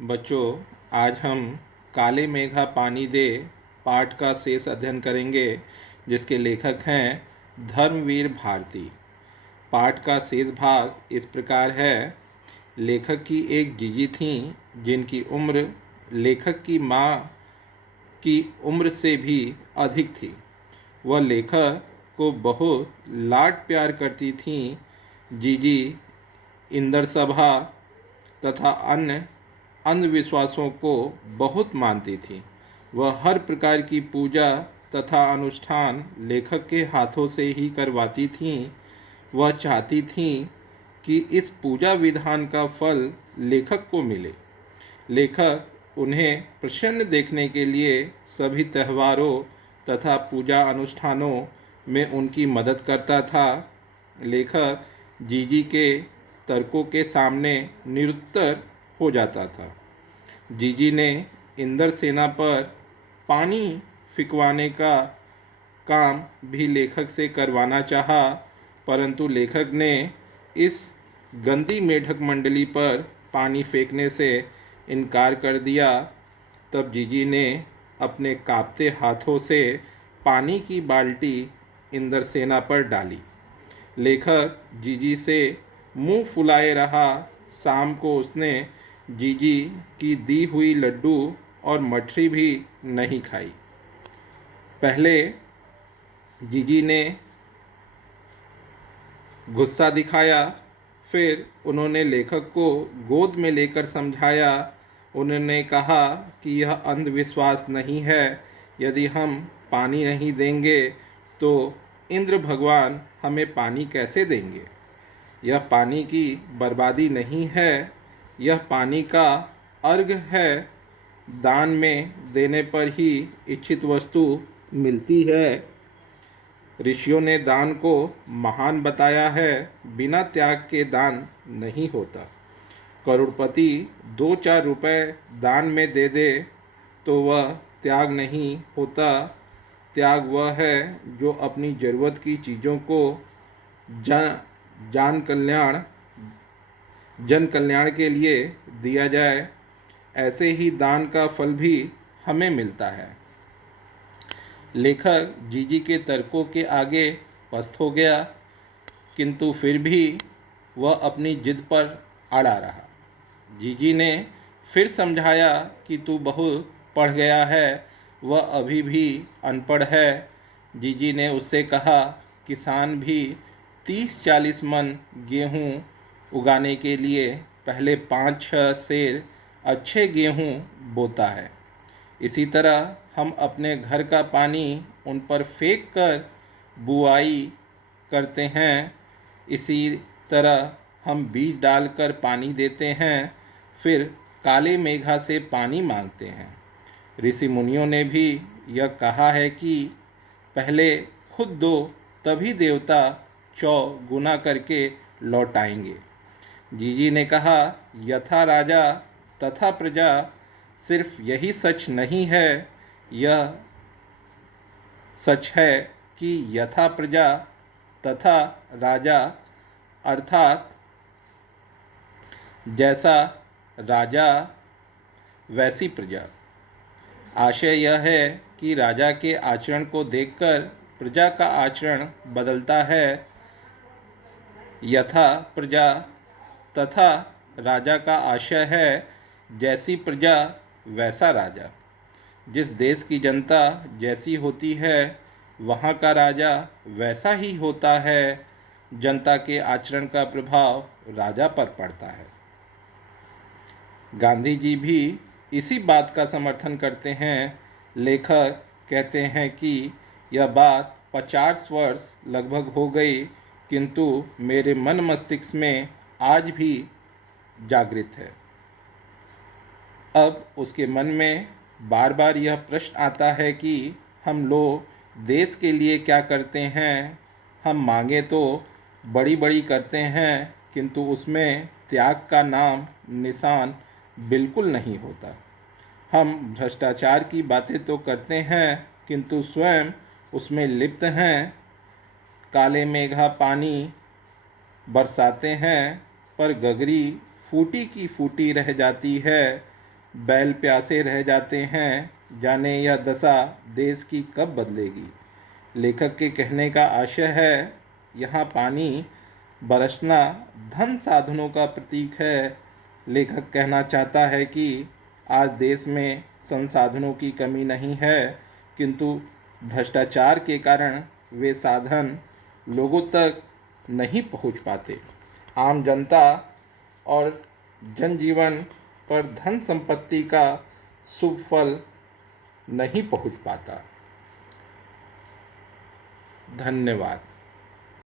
बच्चों, आज हम काले मेघा पानी दे पाठ का शेष अध्ययन करेंगे, जिसके लेखक हैं धर्मवीर भारती। पाठ का शेष भाग इस प्रकार है। लेखक की एक जीजी थीं, जिनकी उम्र लेखक की माँ की उम्र से भी अधिक थी। वह लेखक को बहुत लाड प्यार करती थीं। जीजी इंद्र सभा तथा अन्य अंधविश्वासों को बहुत मानती थी। वह हर प्रकार की पूजा तथा अनुष्ठान लेखक के हाथों से ही करवाती थीं। वह चाहती थीं कि इस पूजा विधान का फल लेखक को मिले। लेखक उन्हें प्रसन्न देखने के लिए सभी त्योहारों तथा पूजा अनुष्ठानों में उनकी मदद करता था। लेखक जीजी के तर्कों के सामने निरुत्तर हो जाता था। जीजी ने इंद्र सेना पर पानी फिकवाने का काम भी लेखक से करवाना चाहा, परंतु लेखक ने इस गंदी मेढक मंडली पर पानी फेंकने से इनकार कर दिया। तब जीजी ने अपने कांपते हाथों से पानी की बाल्टी इंद्रसेना पर डाली। लेखक जीजी से मुंह फुलाए रहा। शाम को उसने जीजी की दी हुई लड्डू और मठरी भी नहीं खाई। पहले जीजी ने गुस्सा दिखाया, फिर उन्होंने लेखक को गोद में लेकर समझाया। उन्होंने कहा कि यह अंधविश्वास नहीं है। यदि हम पानी नहीं देंगे तो इंद्र भगवान हमें पानी कैसे देंगे? यह पानी की बर्बादी नहीं है, यह पानी का अर्घ्य है। दान में देने पर ही इच्छित वस्तु मिलती है। ऋषियों ने दान को महान बताया है। बिना त्याग के दान नहीं होता। करोड़पति 2-4 रुपए दान में दे दे तो वह त्याग नहीं होता। त्याग वह है जो अपनी ज़रूरत की चीज़ों को जन कल्याण के लिए दिया जाए। ऐसे ही दान का फल भी हमें मिलता है। लेखक जीजी के तर्कों के आगे पस्त हो गया, किंतु फिर भी वह अपनी जिद पर अड़ा रहा। जीजी ने फिर समझाया कि तू बहुत पढ़ गया है, वह अभी भी अनपढ़ है। जीजी ने उससे कहा, किसान भी 30-40 मन गेहूँ उगाने के लिए पहले 5-6 सेर अच्छे गेहूँ बोता है। इसी तरह हम अपने घर का पानी उन पर फेंक कर बुआई करते हैं। इसी तरह हम बीज डालकर पानी देते हैं, फिर काले मेघा से पानी मांगते हैं। ऋषि मुनियों ने भी यह कहा है कि पहले खुद दो, तभी देवता 100 गुना करके लौटाएंगे। जीजी ने कहा, यथा राजा तथा प्रजा, सिर्फ यही सच नहीं है, यह सच है कि यथा प्रजा तथा राजा, अर्थात जैसा राजा वैसी प्रजा। आशय यह है कि राजा के आचरण को देखकर प्रजा का आचरण बदलता है। यथा प्रजा तथा राजा का आशय है जैसी प्रजा वैसा राजा। जिस देश की जनता जैसी होती है, वहाँ का राजा वैसा ही होता है। जनता के आचरण का प्रभाव राजा पर पड़ता है। गांधी जी भी इसी बात का समर्थन करते हैं। लेखक कहते हैं कि यह बात 50 वर्ष लगभग हो गई, किंतु मेरे मन मस्तिष्क में आज भी जागृत है। अब उसके मन में बार बार यह प्रश्न आता है कि हम लोग देश के लिए क्या करते हैं? हम मांगे तो बड़ी बड़ी करते हैं, किंतु उसमें त्याग का नाम निशान बिल्कुल नहीं होता। हम भ्रष्टाचार की बातें तो करते हैं, किंतु स्वयं उसमें लिप्त हैं। काले मेघा पानी बरसाते हैं, पर गगरी फूटी की फूटी रह जाती है। बैल प्यासे रह जाते हैं, जाने यह दशा देश की कब बदलेगी। लेखक के कहने का आशय है, यहाँ पानी बरसना धन साधनों का प्रतीक है। लेखक कहना चाहता है कि आज देश में संसाधनों की कमी नहीं है, किंतु भ्रष्टाचार के कारण वे साधन लोगों तक नहीं पहुंच पाते। आम जनता और जनजीवन पर धन संपत्ति का शुभ फल नहीं पहुंच पाता। धन्यवाद।